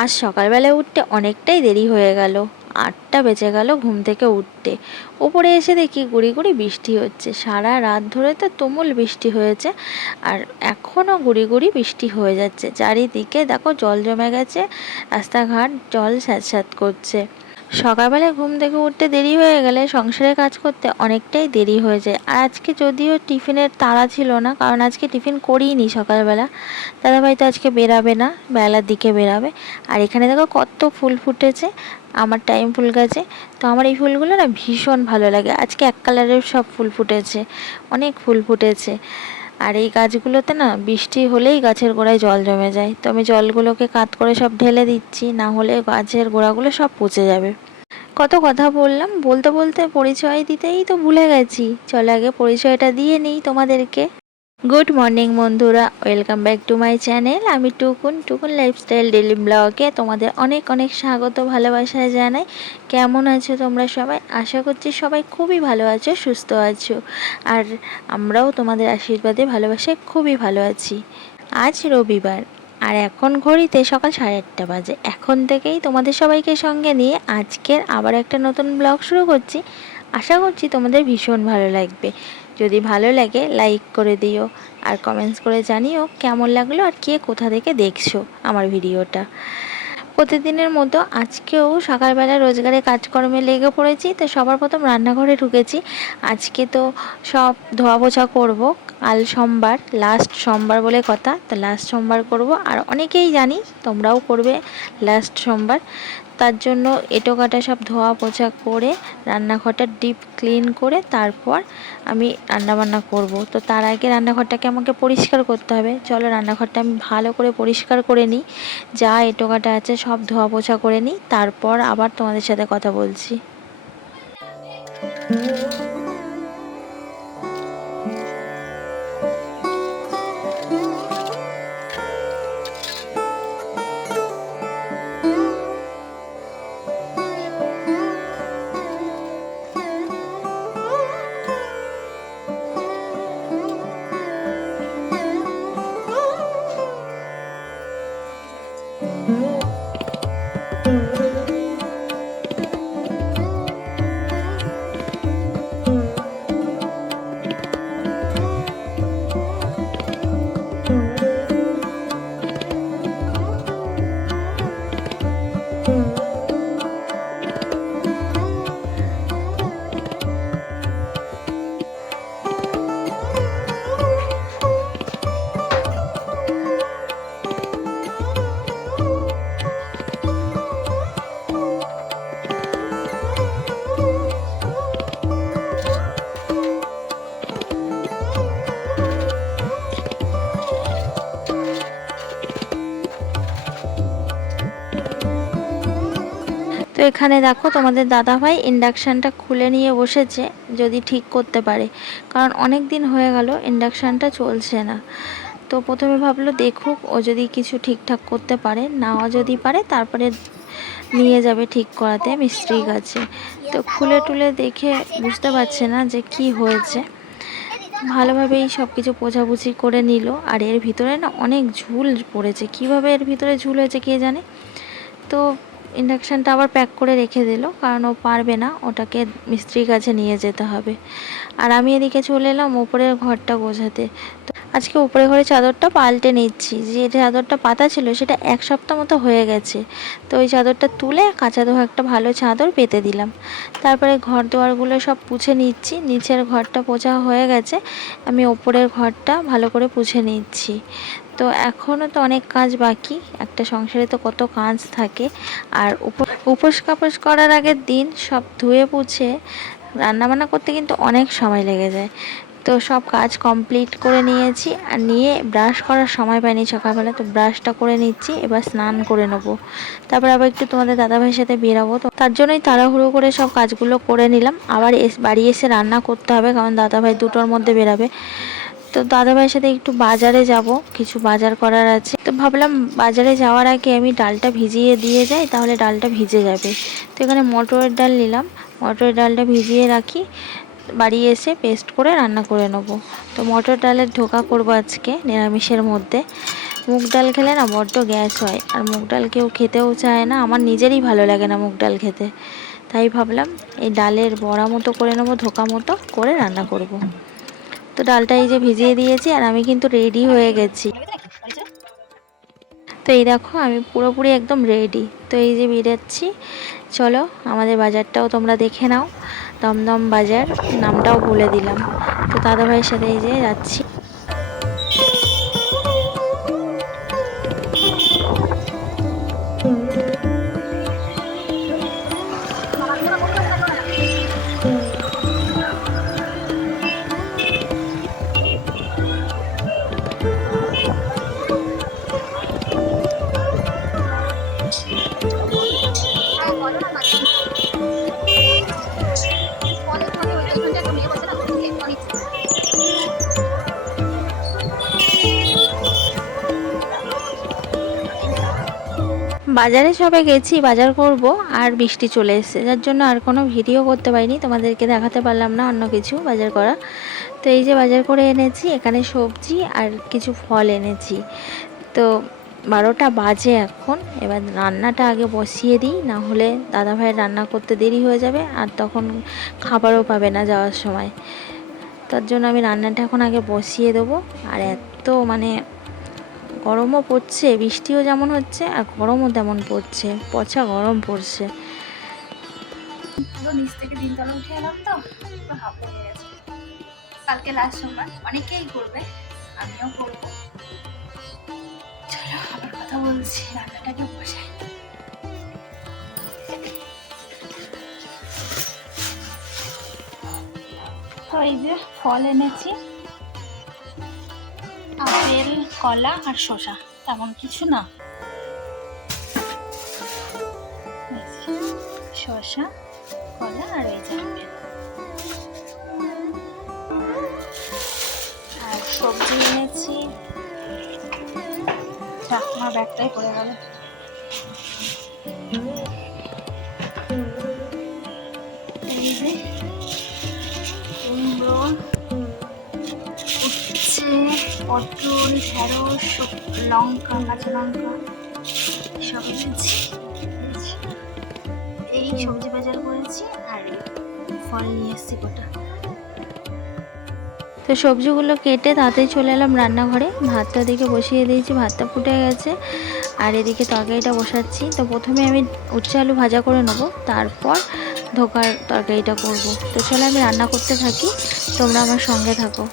আজ সকালবেলায় উঠতে অনেকটাই দেরি হয়ে গেল। 8টা বেজে গেল ঘুম থেকে উঠতে। ওপরে এসে দেখি গুড়ি গুড়ি বৃষ্টি হচ্ছে। সারা রাত ধরে তো তুমুল বৃষ্টি হয়েছে, আর এখনও গুড়ি গুড়ি বৃষ্টি হয়ে যাচ্ছে। চারিদিকে দেখো জল জমে গেছে, রাস্তাঘাট জল স্যাঁতস্যাঁত করছে। সকালবেলায় ঘুম থেকে উঠতে দেরি হয়ে গেলে সংসারের কাজ করতে অনেকটাই দেরি হয়ে যায়। আর আজকে যদিও টিফিনের তাড়া ছিল না, কারণ আজকে টিফিন করিনি সকালবেলা। দাদাভাই তো আজকে বেরাবে না, বেলার দিকে বেরাবে। আর এখানে দেখো কত ফুল ফুটেছে, আমার টাইম ফুল গাছে। তো আমার এই ফুলগুলো না ভীষণ ভালো লাগে। আজকে এক কালারের সব ফুল ফুটেছে, অনেক ফুল ফুটেছে। আর এই গাছগুলোতে না বৃষ্টি হলেই গাছের গোড়ায় জল জমে যায়। তো আমি জলগুলোকে কাত করে সব ঢেলে দিচ্ছি, না হলে গাছের গোড়াগুলো সব পচে যাবে। কত কথা বললাম, বলতে বলতে পরিচয় দিতেই তো ভুলে গেছি। চলো আগে পরিচয়টা দিয়ে নিই তোমাদেরকে। গুড মর্নিং বন্ধুরা, welcome back to my channel. আমি টুকুন, টুকুন লাইফস্টাইল ডেলি ব্লগে তোমাদের অনেক অনেক স্বাগত, ভালোবাসা জানাই। কেমন আছো তোমরা সবাই? আশা করছি সবাই খুবই ভালো আছো, সুস্থ আছো। আর আমরাও তোমাদের আশীর্বাদে ভালোবাসায় খুবই ভালো আছি। আজ রবিবার, আর এখন ঘড়িতে সকাল 8:30 বাজে। এখন থেকেই তোমাদের সবাইকে সঙ্গে নিয়ে আজকের আবার একটা নতুন ব্লগ শুরু করছি। আশা করছি তোমাদের ভীষণ ভালো লাগবে। যদি ভালো লাগে লাইক করে দিও, আর কমেন্টস করে জানিও কেমন লাগলো, আর কে কোথা থেকে দেখছো আমার ভিডিওটা। প্রতিদিনের মতো আজকেও সকালবেলা রোজগারে কাজকর্মে লেগে পড়েছি। তো সবার প্রথম রান্নাঘরে ঢুকেছি। আজকে তো সব ধোয়া পোছা করবো। কাল সোমবার, লাস্ট সোমবার বলে কথা, তো লাস্ট সোমবার করব। আর অনেকেই জানি তোমরাও করবে লাস্ট সোমবার। তার জন্য এঁটো কাটা সব ধোয়া পোছা করে রান্নাঘরটা ডিপ ক্লিন করে তারপর আমি রান্নাবান্না করব। তো তার আগে রান্নাঘরটাকে আমাকে পরিষ্কার করতে হবে। চলো রান্নাঘরটা আমি ভালো করে পরিষ্কার করে নিই, যা এঁটো কাটা আছে সব ধোয়া পোছা করে নিই, তারপর আবার তোমাদের সাথে কথা বলছি। তো এখানে দেখো তোমাদের দাদাভাই ইন্ডাকশানটা খুলে নিয়ে বসেছে, যদি ঠিক করতে পারে। কারণ অনেক দিন হয়ে গেল ইন্ডাকশানটা চলছে না। তো প্রথমে ভাবলো দেখুক, ও যদি কিছু ঠিকঠাক করতে পারে, না যদি পারে তারপরে নিয়ে যাবে ঠিক করাতে মিস্ত্রির কাছে। তো খুলে টুলে দেখে বুঝতে পারছে না যে কি হয়েছে। ভালোভাবেই সব কিছু পোছাপুছি করে নিল। আর এর ভিতরে না অনেক ঝুল পড়েছে, কিভাবে এর ভিতরে ঝুল হয়েছে কে জানে। তো ইন্ডাকশানটা আবার প্যাক করে রেখে দিল, কারণ ও পারবে না, ওটাকে মিস্ত্রির কাছে নিয়ে যেতে হবে। আর আমি এদিকে চলে এলাম উপরের ঘরটা গোছাতে। তো আজকে উপরের ঘরে চাদরটা পাল্টে নিচ্ছি। যে চাদরটা পাতা ছিল সেটা 1 সপ্তাহ মতো হয়ে গেছে। তো ওই চাদরটা তুলে কাঁচা ধোয়া একটা ভালো চাদর পেতে দিলাম। তারপরে ঘর দুয়ারগুলো সব পুছে নিচ্ছি। নিচের ঘরটা পোছা হয়ে গেছে, আমি ওপরের ঘরটা ভালো করে পুছে নিচ্ছি। তো এখনও তো অনেক কাজ বাকি, একটা সংসারে তো কত কাজ থাকে। আর উপোস কাপোস করার আগের দিন সব ধুয়ে পুছে রান্নাবান্না করতে কিন্তু অনেক সময় লেগে যায়। তো সব কাজ কমপ্লিট করে নিয়েছি। আর নিয়ে ব্রাশ করার সময় পাইনি সকালবেলা, তো ব্রাশটা করে নিচ্ছি। এবার স্নান করে নেবো, তারপর আবার একটু তোমাদের দাদাভাইয়ের সাথে বেরাবো। তো তার জন্যই তাড়াহুড়ো করে সব কাজগুলো করে নিলাম। আবার বাড়ি এসে রান্না করতে হবে, কারণ দাদাভাই 2টোর মধ্যে বেরাবে। তো দাদাভাইয়ের সাথে একটু বাজারে যাব, কিছু বাজার করার আছে। তো ভাবলাম বাজারে যাওয়ার আগে আমি ডালটা ভিজিয়ে দিয়ে যাই, তাহলে ডালটা ভিজে যাবে। তো এখানে মটরের ডাল নিলাম, মটরের ডালটা ভিজিয়ে রাখি, বাড়ি এসে পেস্ট করে রান্না করে নেবো। তো মটর ডালের ধোকা করবো আজকে নিরামিষের মধ্যে। মুগ ডাল খেলে না বড্ড গ্যাস হয়, আর মুগ ডাল কেউ খেতেও চায় না, আমার নিজেরই ভালো লাগে না মুগ ডাল খেতে। তাই ভাবলাম এই ডালের বড়া মতো করে নেবো, ধোকা মতো করে রান্না করব। তো ডালটা এই যে ভিজিয়ে দিয়েছি, আর আমি কিন্তু রেডি হয়ে গেছি। তো এই দেখো আমি পুরোপুরি একদম রেডি। তো এই যে বেরোচ্ছি, চলো আমাদের বাজারটাও তোমরা দেখে নাও। দমদম বাজার, নামটাও বলে দিলাম। তো দাদাভাইয়ের সাথে এই যে যাচ্ছি। বাজারে সবে গেছি বাজার করব, আর বৃষ্টি চলে এসেছে, যার জন্য আর কোনো ভিডিও করতে পারিনি, তোমাদেরকে দেখাতে পারলাম না অন্য কিছু বাজার করা। তো এই যে বাজার করে এনেছি, এখানে সবজি আর কিছু ফল এনেছি। তো 12টা বাজে এখন, এবার রান্নাটা আগে বসিয়ে দিই, না হলে দাদাভাইয়ের রান্না করতে দেরি হয়ে যাবে, আর তখন খাবারও পাবে না যাওয়ার সময়। তার জন্য আমি রান্নাটা এখন আগে বসিয়ে দেবো। আর এত মানে গরমও পড়ছে, বৃষ্টিও যেমন হচ্ছে আর গরমও তেমন পড়ছে, পচা গরম পড়ছে। পুরো নিচ থেকে দিনতলা উঠে এলাম, তো পুরো হাঁপড়ে হয়ে গেছে। কালকে লাস্ট সোমবার, অনেকেই করবে, আমিও করবো। চলো আবার কথা বলছি, রান্নাটাকে বসাই। তো এই যে ফল এনেছি, আপেল, কলা আর শসা, তেমন কিছু না। শসা, কলা আর এই যে আপেল। আর সবজি এনেছি, আমার ব্যাগটাই পড়ে গেল। এই যে কুমড়ো, উচ্ছে, পটল, ঢেঁড়স, লঙ্কা, কাঁচা লঙ্কা সব এনেছি। এই সবজি বাজার করেছি, আর ফল নিয়ে এসেছি গোটা। তো সবজিগুলো কেটে তাড়াতাড়ি চলে এলাম রান্নাঘরে, ভাতটা দিকে বসিয়ে দিয়েছি, ভাতটা ফুটে গেছে, আর এদিকে তরকারিটা বসাচ্ছি। তো প্রথমে আমি উচ্ছে আলু ভাজা করে নেবো, তারপর ধোকার তরকারিটা করব। তো চলো আমি রান্না করতে থাকি, তোমরা আমার সঙ্গে থাকো।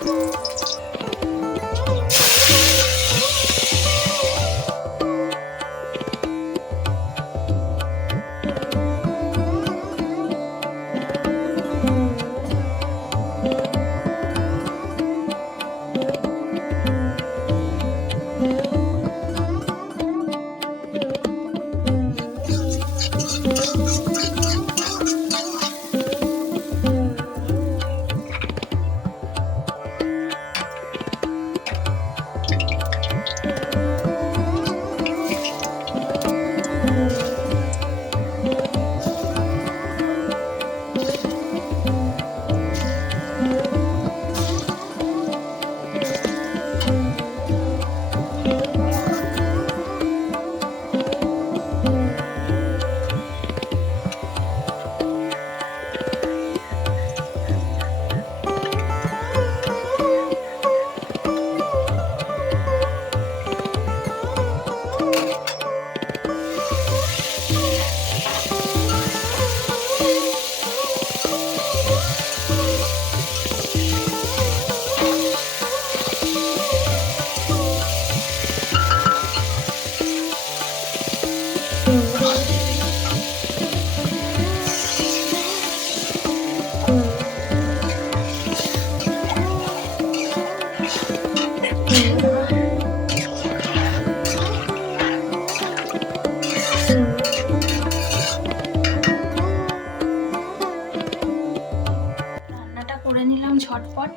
ঝটপট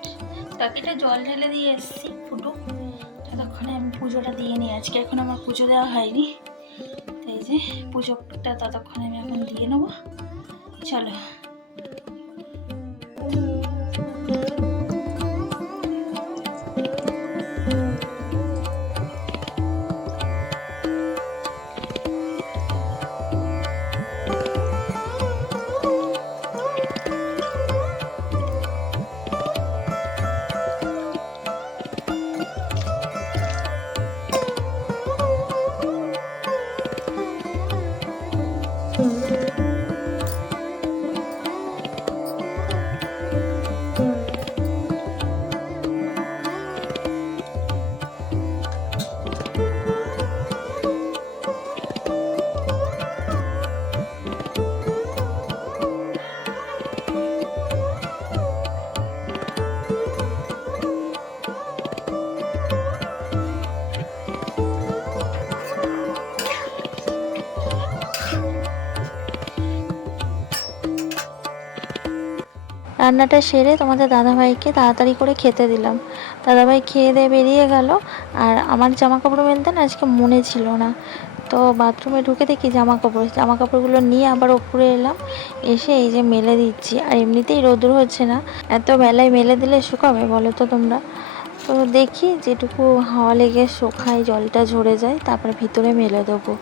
তাকিটা জল ঢেলে দিয়ে এসেছি ফুটুক, ততক্ষণে আমি পুজোটা দিয়ে নিই। আজকে এখন আমার পুজো দেওয়া হয়নি, এই যে পুজোটা ততক্ষণে আমি এখন দিয়ে নেবো। চলো। রান্নাটা সেরে তোমাদের দাদাভাইকে তাড়াতাড়ি করে খেতে দিলাম। দাদাভাই খেয়ে দিয়ে বেরিয়ে গেল। আর আমার জামা কাপড় মেলতে না আজকে মনে ছিল না, তো বাথরুমে ঢুকে দেখি জামা কাপড়গুলো নিয়ে আবার ওপরে এলাম। এসে এই যে মেলে দিচ্ছি। আর এমনিতেই রোদ্র হচ্ছে না, এত বেলায় মেলে দিলে শুকাবে বলো তো তোমরা? তো দেখি যেটুকু হাওয়া লেগে শুকায়, জলটা ঝরে যায়, তারপরে ভিতরে মেলে দেবো।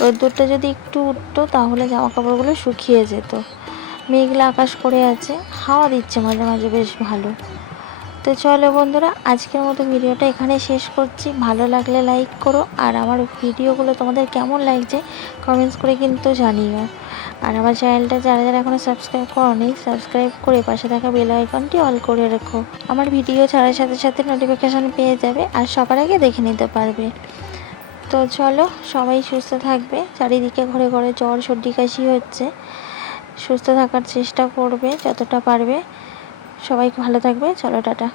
রোদ্দুরটা যদি একটু উঠতো তাহলে জামা কাপড়গুলো শুকিয়ে যেত। মেঘলা আকাশ করে আছে, হাওয়া দিচ্ছে মাঝে মাঝে বেশ ভালো। তো চলো বন্ধুরা, আজকের মতো ভিডিওটা এখানে শেষ করছি। ভালো লাগলে লাইক করো, আর আমার ভিডিওগুলো তোমাদের কেমন লাগছে কমেন্টস করে কিন্তু জানিও। আর আমার চ্যানেলটা যারা যারা এখনও সাবস্ক্রাইব করোনি, সাবস্ক্রাইব করে পাশে থাকা বেল আইকনটি অল করে রেখো। আমার ভিডিও ছাড়ার সাথে সাথে নোটিফিকেশান পেয়ে যাবে আর সবার আগে দেখে নিতে পারবে। তো চলো, সবাই সুস্থ থাকবে। চারিদিকে ঘরে ঘরে জ্বর সর্দি কাশি হচ্ছে, সুস্থ থাকার চেষ্টা করবে যতটা পারবে। সবাই ভালো থাকবে। চলো, টাটা।